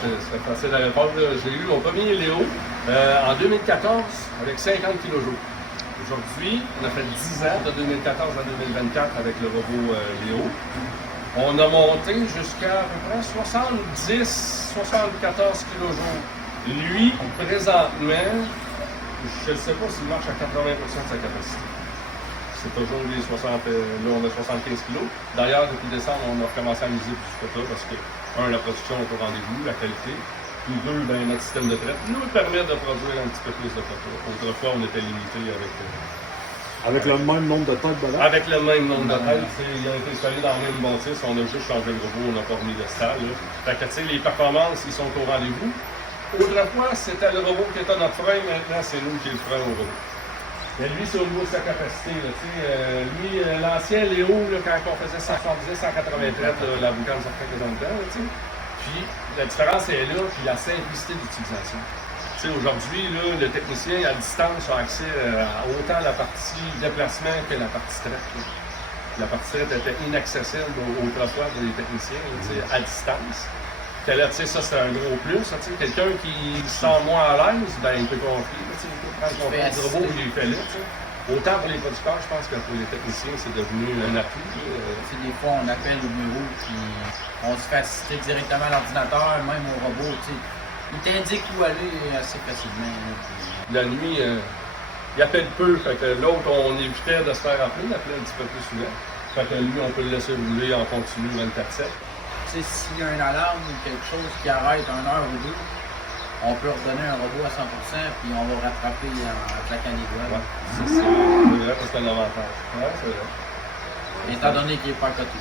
C'est facile à répondre. J'ai eu mon premier Léo en 2014 avec 50 kg jour. Aujourd'hui, on a fait 10 ans, de 2014 à 2024 avec le robot Léo. On a monté jusqu'à à peu près 70-74 kg jour. Lui, présentement, je ne sais pas s'il marche à 80% de sa capacité. C'est toujours les 60, là on a 75 kg. D'ailleurs, depuis décembre, on a recommencé à miser plus ce côté parce que, un, la production est au rendez-vous, la qualité. Puis deux, ben, notre système de traite nous permet de produire un petit peu plus de photos. Autrefois, on était limité avec... Avec le même nombre de têtes de là? Avec le même nombre de têtes. Il a été installé dans le même bâtisse, on a juste changé le robot, on n'a pas remis de salle. Fait que, tu sais, les performances, ils sont au rendez-vous. Autrefois, c'était le robot qui était notre frein, maintenant, c'est nous qui le frein au robot. Et lui, c'est au niveau de sa capacité. Là, lui, l'ancien Léo, là, quand on faisait 170-180 traites, la boucane, ça fait quasiment de temps. Puis la différence est là, puis la simplicité d'utilisation. Aujourd'hui, le technicien à distance a accès à autant la partie déplacement que la partie traite. La partie traite était inaccessible autrefois pour les techniciens à distance. Que là, ça, c'est un gros plus. Quelqu'un qui se sent moins à l'aise, ben, il peut confier. Il peut prendre son du robot et il fait là. Autant pour les producteurs, je pense que pour les techniciens, c'est devenu un atout. Des fois, on appelle au bureau, puis on se fait assister directement à l'ordinateur, même au robot. Il t'indique où aller assez facilement. La nuit, il appelle peu. Fait que l'autre, on évitait de se faire appeler, il appelait un petit peu plus souvent. Fait que lui, on peut le laisser rouler en continu 24/7. S'il y a une alarme ou quelque chose qui arrête 1 heure ou 2, on peut redonner un robot à 100%, puis on va rattraper en claquant les doigts. Ouais. C'est vrai que c'est un avantage. Ouais, c'est vrai. Étant donné qu'il n'est pas à côté.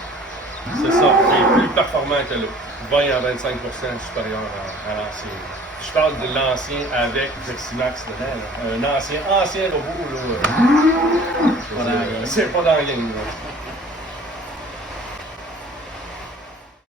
C'est ça. Il est plus performant que l'autre. 20 à 25% supérieur à l'ancien. Je parle de l'ancien avec Veximax dedans. Un ancien robot, là. C'est pas dans la game.